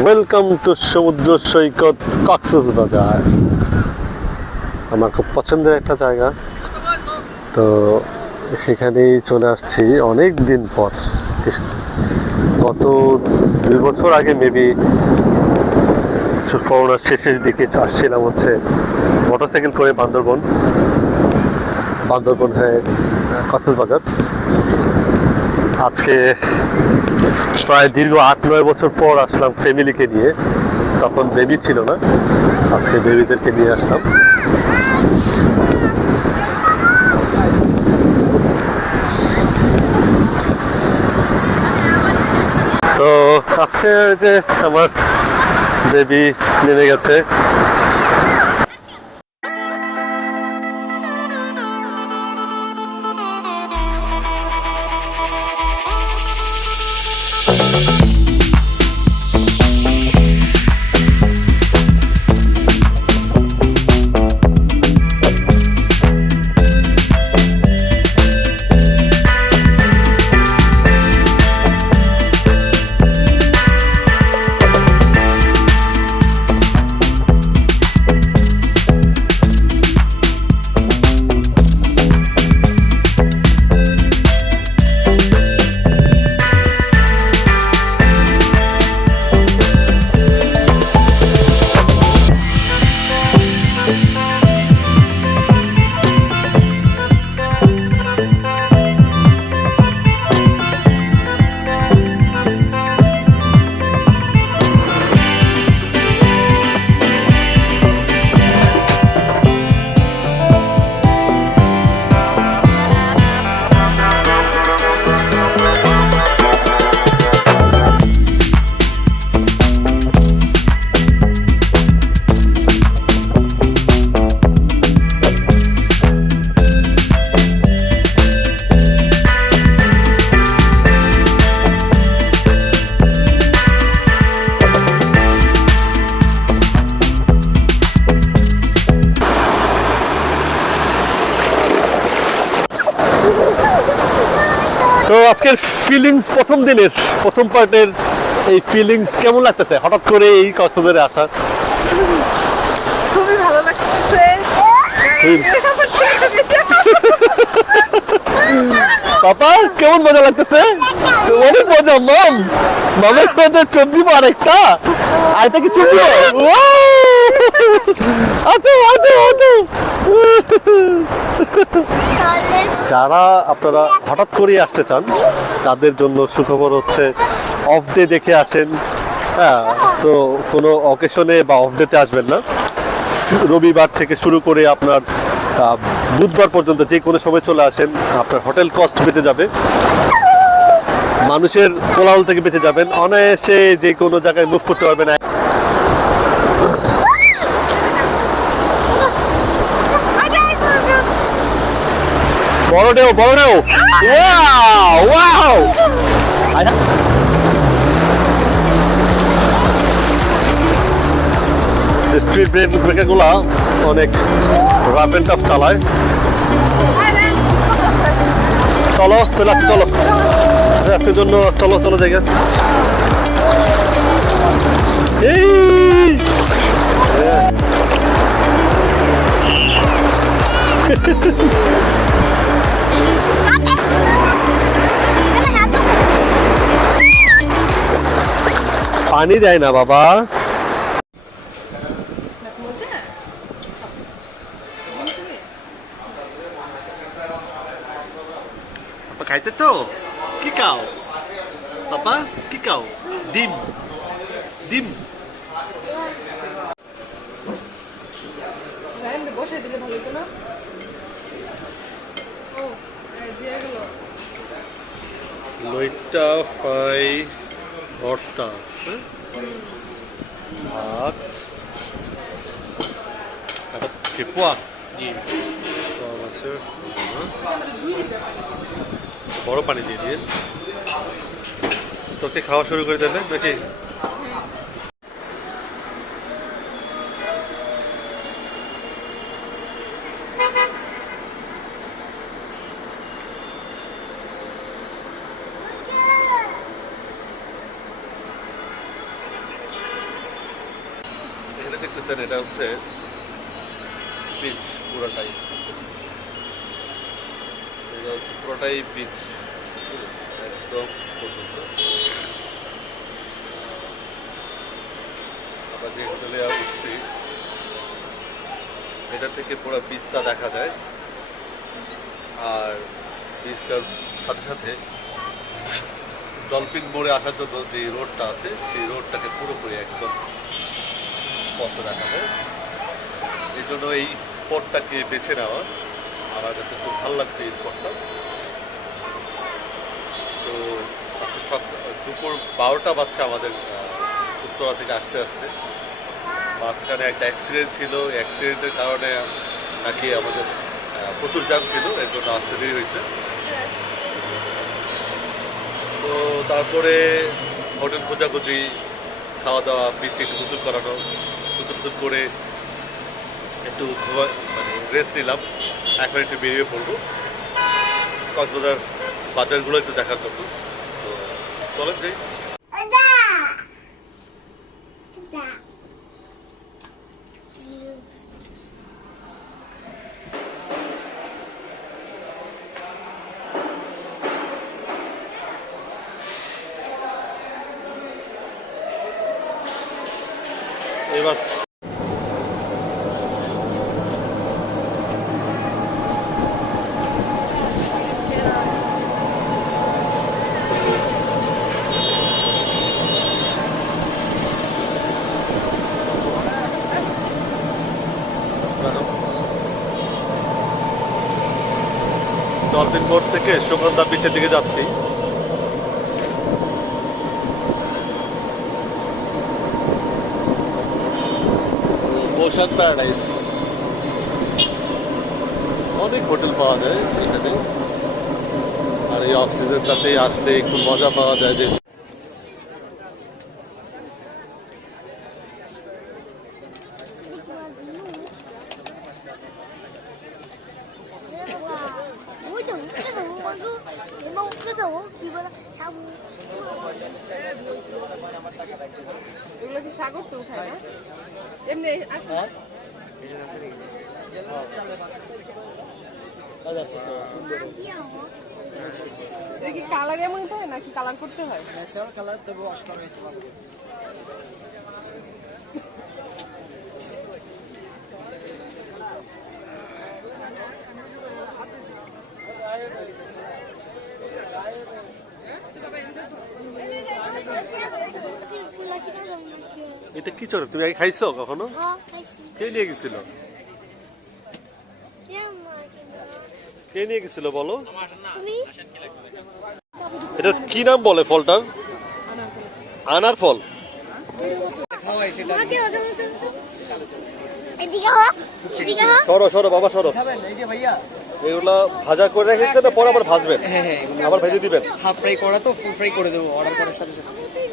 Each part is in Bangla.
ওয়েলকাম টু সমুদ্র সৈকত কক্সেস বাজার। আমার খুব পছন্দের একটা জায়গা। তো সেখানেই চলে আসছি অনেক দিন পর। গত দুই বছর আগে মেবি করোনার শেষের দিকে আসছিলাম হচ্ছে মোটরসাইকেল করে বান্দরবন। বান্দরবন হয়ে কক্সেস বাজার। আজকে প্রায় দীর্ঘ আট, নয় বছর পর আসলাম ফ্যামিলিকে নিয়ে। তখন বেবি ছিল না। আজকে বেবিদেরকে নিয়ে আসলাম। তো আজকে যে আমার বেবি নেমে গেছে তো আজকের ফিলিংস প্রথম দিনের প্রথম পার্টের এই ফিলিংস কেমন লাগতেছে? হঠাৎ করে এই কক্সবাজারে আসা খুবই ভালো লাগছে পাপা কেমন মজা লাগতেছে? অনেক মজা মাম। মামের সাথে চব্দি আরেকটা আর এটা কি আচ্ছা যারা আপনারা হঠাৎ করে আসতে চান, তাদের জন্য সুখবর হচ্ছে অফ ডে দেখে আসেন। হ্যাঁ তো কোনো অকেশনে বা অফ ডেতে আসবেন না। রবিবার থেকে শুরু করে আপনার বুধবার পর্যন্ত যে কোনো সময় চলে আসেন, আপনার হোটেল কস্ট বেঁচে যাবে। মানুষের কোলাহল থেকে বেঁচে যাবেন। অনায়াসে যে কোনো জায়গায় মুভ করতে পারবেন বড় ঢেউ বড় ঢেউ। ওয়াও ওয়াও স্ট্রিট ব্রেক ব্রেকারগুলো অনেক রাফ অ্যান্ড টাফ চালায়। চলো আজকে চলো। আজকের জন্য চলো চলো জায়গা এই! পানি দেয় না বাবা। খাইতে তো? কি খাও? পাপা কি খাও? ডিম। ডিম। বসে দিলে ভালো হতো না? লইট্টা ফ্রাই ভর্তা? ভাত একটা চেপুয়া জি লিটার পানি বড় পানি দিয়ে দিয়ে তোকে খাওয়া শুরু করে দেবে নাকি দেখতেছেন এটা হচ্ছে বিচ পুরোটাই। এটা হচ্ছে পুরোটাই বিচ একদম পর্যন্ত। আমরা যে হোটেলে উঠছি এটা থেকে পুরো বিচটা দেখা যায়। আর বিচটার সাথে সাথে ডলফিন মোড়ে আসার জন্য যে রোডটা আছে, সেই রোডটাকে পুরোপুরি একদম দেখা যায় এই জন্য এই স্পটটাকে বেছে নেওয়া আমার কাছে খুব ভালো লাগছে এই স্পটটা। তো আজকে সক- দুপুর বারোটা বাজছে আমাদের উত্তরা থেকে আসতে আসতে। মাঝখানে একটা অ্যাক্সিডেন্ট ছিল। অ্যাক্সিডেন্টের কারণে নাকি আমাদের প্রচুর জ্যাম ছিল। এর জন্য আসতে দেরি হয়েছে। তো তারপরে হোটেল খোঁজাখুঁজি, খাওয়া দাওয়া একটু গোসল করানো। টুসল করে একটু মানে রেস্ট নিলাম। এখন একটু বেরিয়ে পড়ব। কক্সবাজার বাজারগুলো একটু দেখার জন্য। তো চলেন যাই। ডলফিন মোড় থেকে সুগন্ধা বিচের দিকে যাচ্ছি। ওশান প্যারাডাইস অনেক হোটেল পাওয়া যায় এখানে। আর এই অফ সিজনটাতে আসলে একটু মজা পাওয়া যায় যে দেবো কি এগুলো কি কালার এমন হয়? নাকি কালার করতে হয়? ন্যাচারাল কালার দেবো অষ্টম হয়েছে এটা কি চলে তুমি আগে খাইছো কখনো? কে নিয়ে গেছিল? কে নিয়ে গেছিল বলো? এটা কি নাম বলে ফলটার? আনার ফল। সরো সরো বাবা সরো। এই যে ভাইয়া। এগুলা ভাজা করে রেখেছে না পরে আবার ভাজবেন। হ্যাঁ হ্যাঁ আবার ভেজে দিবেন। হাফ ফ্রাই করা তো ফুল ফ্রাই করে দেবো অর্ডার করার সাথে সাথে।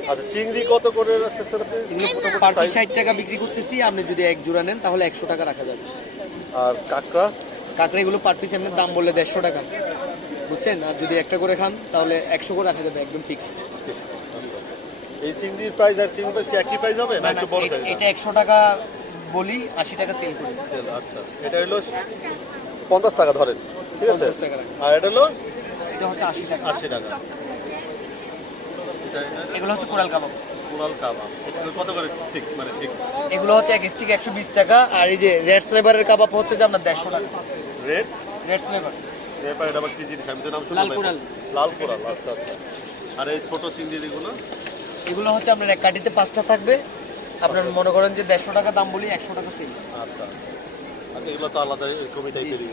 আচ্ছা চিংড়ি কত করে রাখতেছেন আপনি? ষাট টাকা বিক্রি করতেছি আপনি যদি এক জোড়া নেন তাহলে একশো টাকা রাখা যাবে। আর কাঁকড়া? কাঁকড়া এগুলো পার পিস এমনি দাম বললে দেড়শো টাকা। বুঝছেন? আর যদি একটা করে খান তাহলে একশো করে রাখা যাবে একদম ফিক্সড এই চিংড়ির প্রাইস আর চিংড়ি প্রাইস কি একই প্রাইস হবে না একটু বড় এটা একশো টাকা বলি আশি টাকা সেল করি। আচ্ছা। এটা হলো পঞ্চাশ টাকা ধরেন ঠিক আছে? 50 টাকা রাখেন। আর এটা হলো এটা হচ্ছে আশি টাকা। আশি টাকা। এগুলো হচ্ছে কোরাল কাবাব। কোরাল কাবাব। কত করে স্টিক মানে এগুলো হচ্ছে এক স্টিক একশো বিশ টাকা আর এই যে রেড স্লেভারের কাবাব হচ্ছে যে আপনার দেড়শো টাকা। রেড রেড স্লেভার এরপর এটা আবার কি জিনিস? আমি তো নাম শুনলাম লাল। কোরাল। লাল কোরাল আচ্ছা আচ্ছা। আর এই ছোট এগুলো? হচ্ছে আপনার এক কাটিতে পাঁচটা থাকবে। আপনার মনে করেন যে দেড়শো টাকা দাম বলি একশো টাকা সেল আচ্ছা। এগুলো তো আলাদা কমি টাইপেরই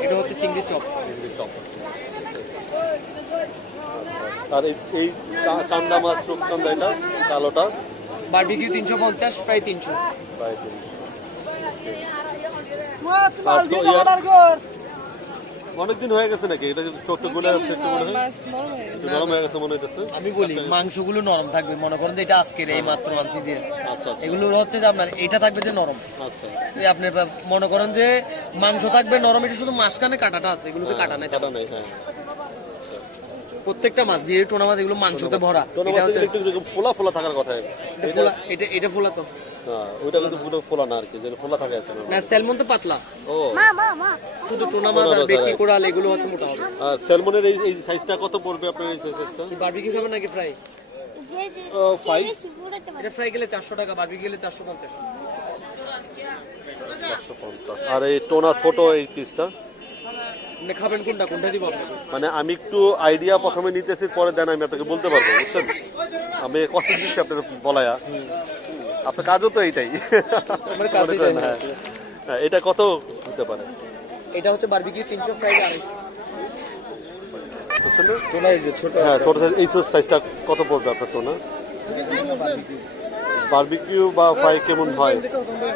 এটা হচ্ছে চিংড়ি চপ। চিংড়ি চপ। আর এই এই চা- চান্দা মাছ রূপচান্দা এটা কালোটা? বারবিকিউ তিনশো পঞ্চাশ প্রায় তিনশো। প্রায় তিনশো। অনেকদিন হয়ে গেছে নাকি? এটা ছোট্টগুলো হচ্ছে একটু মনে হয়। নরম হয়ে গেছে। একটু নরম হয়ে গেছে মনে হইতেছে। আমি বলি মাংসগুলো নরম থাকবে মনে করেন যে এটা আজকের এই মাত্র আনছি দিয়ে আচ্ছা আচ্ছা। এগুলো হচ্ছে যে আপনার এটা থাকবে যে নরম। আচ্ছা। আপনি মনে করেন যে মাংস থাকবে নরম এটা শুধু মাঝখানে কাটাটা আছে এগুলোতে কাটা নাই। কাটা নেই হ্যাঁ। প্রত্যেকটা মাছ যে টোনা মাছ এগুলো মাংসতে ভরা এটা হচ্ছে একটু ফোলা ফোলা থাকার কথা। এটা ফোলা এটা এটা ফোলা তো। হ্যাঁ, ওইটা কিন্তু পুরো ফোলা না আর কি যেটা ফোলা থাকে আছে না স্যালমন তো পাতলা। ও। মা মা মা। শুধু টোনা মাছ আর বেকি কোরাল এগুলো হচ্ছে মোটা হবে। আর স্যালমনের এই এই সাইজটা কত পড়বে আপনার এই সাইজটা কি বারবিকিউ খাবেন নাকি ফ্রাই ও, পারে। এটা ফ্রাই গেলে চারশো টাকা বারবিকিউ গেলে চারশো পঞ্চাশ। চারশো পঞ্চাশ। আর এই টোনা ছোট এই পিসটা আপনি খাবেন কোনটা? কোনটা দিব আপনাকে? মানে আমি একটু আইডিয়া প্রথমে নিতেছি পরে দেন আমি আপনাকে বলতে পারব বুঝছেন? আমি কষ্ট দিচ্ছি আপনার বলায়া। আপনার কাজও তো এইটাই। মনে। হ্যাঁ। হ্যাঁ, এটা কত হতে পারে? এটা হচ্ছে বারবিকিউ তিনশো ফ্রাই? টোনা এই যে ছোট হ্যাঁ ছোট সাইজ এই সাইজটা কত পড়বে আপনার টোনা বারবিকিউ বা ফ্রাই কেমন হয়?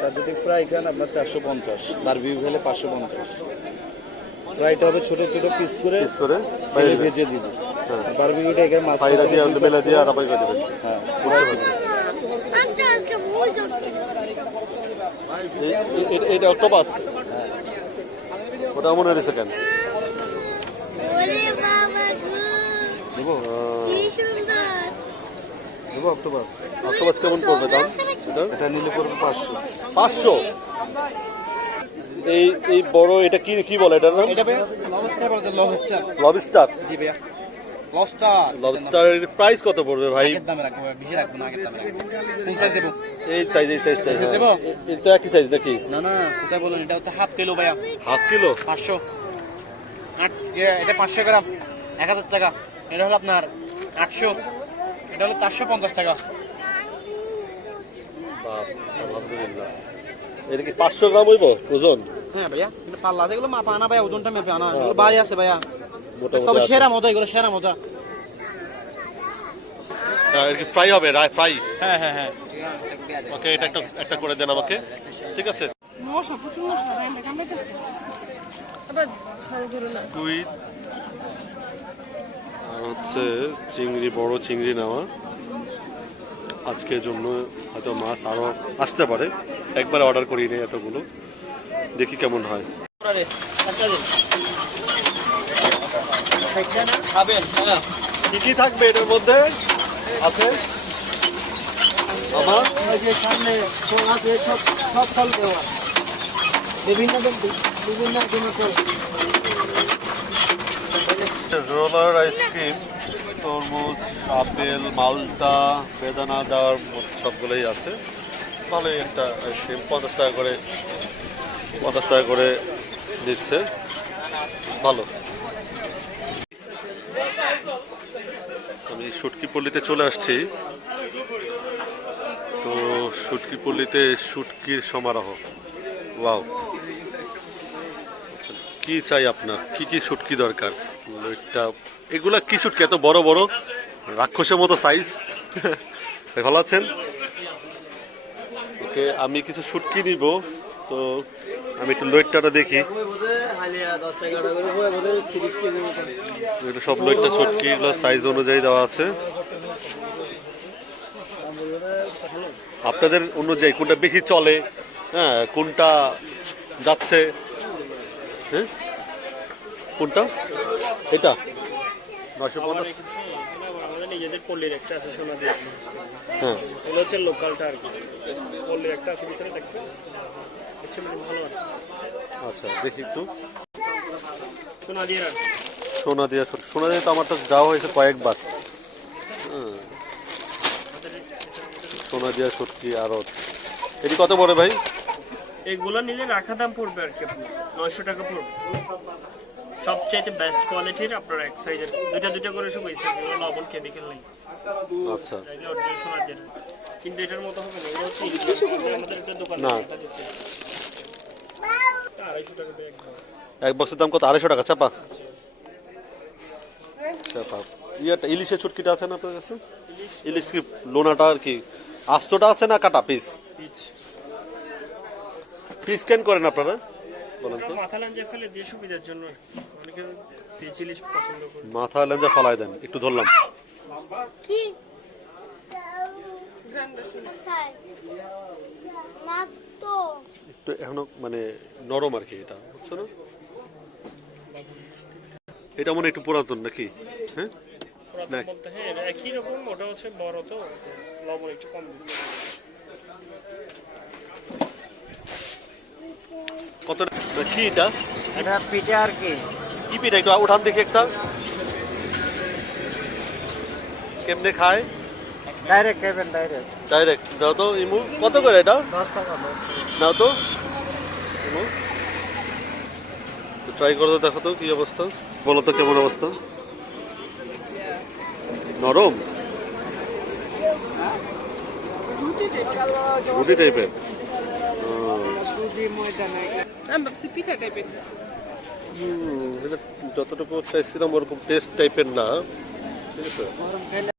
আর যদি ফ্রাই খান আপনার চারশো পঞ্চাশ। বারবিউ খেলে পাঁচশো পঞ্চাশ। ফ্রাইটা হবে ছোট ছোট পিস করে পিস করে ভেজে দিব। হ্যাঁ। বারবিউটা এখানে মাছ ফ্রাইটা দিয়ে মেলে দিয়ে তারপরে করে দেবেন। হ্যাঁ বুঝতে পারছি আমি আজকে মই ধরতে এই- এই- এই- এটা অক্টোপাস? ওটা মনে হয়েছে কেন? ওরে বাবা গো দিব কি সুন্দর। দিব অক্টোপাস। অক্টোপাস কেমন পড়বে দাম? এটা? নিলে পড়বে পাঁচশো। পাঁচশো? এই এই বড় এটা কি কি বলে এটা লবস্টার লবস্টার জি ভাইয়া। লবস্টার লবস্টারের প্রাইস কত পড়বে ভাই? আগের দামে রাখব বেশি রাখব না আগের দামে রাখব। কোন সাইজ দেবো? এই সাইজ এই সাইজটা সাইজ দেবো? এটা একই সাইজ নাকি? না না কোথায় বলুন এটা হচ্ছে হাফ কিলো ভাইয়া। হাফ কিলো পাঁচশো। আট এটা পাঁচশো গ্রাম। এক হাজার টাকা। এটা হলো আপনার আটশো। এটা হলো চারশো পঞ্চাশ টাকা। বাপ, আলহামদুলিল্লাহ। এটা কি পাঁচশো গ্রাম হইব ওজন? হ্যাঁ ভাইয়া কিন্তু পাল্লা। যেগুলো মাপা আনা ভাইয়া ওজনটা মেপে আনা। এগুলো বাড়ি আছে ভাইয়া। মোটামুটি সব আছে। সেরা মজা এগুলো সেরা মজা। হ্যাঁ, কি ফ্রাই হবে? রায় ফ্রাই হ্যাঁ হ্যাঁ হ্যাঁ। ওকে এটা একটা একটা করে দেন আমাকে। ঠিক আছে? মশা প্রচুর মশা আমরা কামড়াইতেছে। আবার ছাল ধরে না। স্কুইড আর হচ্ছে চিংড়ি বড় চিংড়ি নেওয়া। আজকের জন্য হয়তো মাছ আরও আসতে পারে। একবার অর্ডার করি নেই এতগুলো। দেখি কেমন হয়। খাবেন কি কি থাকবে এটার মধ্যে? আছে? আমার সামনে ফল আছে সব সব ফল দেওয়া। বিভিন্ন বিভিন্ন ফল। রোলার আইসক্রিম তরমুজ আপেল মালটা বেদানা দেওয়ার সবগুলোই আছে। ভালোই একটা আইসক্রিম পঞ্চাশ টাকা করে পঞ্চাশ টাকা করে দিচ্ছে ভালো। আমি সুটকি পল্লীতে চলে আসছি। তো সুটকি পল্লীতে সুটকির সমারোহ। ওয়াও। কি চাই আপনার? কি কি শুটকি দরকার? এগুলা কি শুটকি এত বড় বড়? রাক্ষসের মতো সাইজ ভালো আছেন? ওকে, আমি কিছু শুটকি নিব। তো আমি একটু লোয়েটটা দেখি। সব লোয়েটটা শুটকি এগুলো সাইজ অনুযায়ী দেওয়া আছে। আপনাদের অনুযায়ী কোনটা বেশি চলে হ্যাঁ কোনটা যাচ্ছে হ্যাঁ? কোনটা? এটা। নয়শো পঞ্চাশ। নিজেদের পল্লীর একটা আছে সোনা হ্যাঁ হচ্ছে লোকালটা আর কি। একটা আছে, ভিতরে হচ্ছে মানে ভালো আচ্ছা দেখি একটু। সোনা দিয়ে সোনা দিয়া সোনা দিয়ে তো আমার তো যাওয়া হয়েছে কয়েকবার। সোনা দিয়া সটকি আরও। এটি কত বড় ভাই? এগুলো নিলে রাখা দাম পড়বে আর কি আপনার। নয়শো টাকা পড়বে। সবচাইতে বেস্ট কোয়ালিটির আপনার এক সাইজের দুটা দুটা করে সব হয়েছে এগুলো লবণ কেমিক্যাল নেই। আচ্ছা। কিন্তু এটার মতো হবে না। এগুলো হচ্ছে আমাদের- আমাদের একটা দোকান না। এক বক্সের দাম কত? আড়াইশো টাকা চাপা। চাপা। ইয়েটা ইলিশের ছুটকিটা আছে না আপনার কাছে? ইলিশ কি লোনাটা আর কি? আস্তটা আছে না কাটা পিস? পিস স্ক্যান করেন আপনারা? বলেন তো। মাথা লাঞ্জে ফেলে দিয়ে সুবিধার জন্য অনেকে পিচ ইলিশ পছন্দ করে মাথা লেঞ্জা ফালাই দেন একটু ধরলাম। কি? গ্রামটা শুনে। না তো একটু এখনও মানে নরম আর কি এটা বুঝছ না? এটা মনে একটু পুরাতন নাকি? হ্যাঁ? না। হ্যাঁ এটা একই রকম ওটা হচ্ছে বড় তো লবণ একটু কম কত কি এটা? এটা পিঠে আর কি। কি পিঠা? একটু উঠান দেখি একটা। কেমনে খায়? ডাইরেক্ট খাবেন ডাইরেক্ট ডাইরেক্ট দাও তো ইমু। কত করে এটা? দশ টাকা দাও তো। ইমু। ট্রাই করে তো দেখো তো কি অবস্থা। বলো তো কেমন অবস্থা। নরম? রুটি টাইপের যতটুকু চাইছিলাম ওরকম টেস্ট টাইপের না। ঠিক আছে?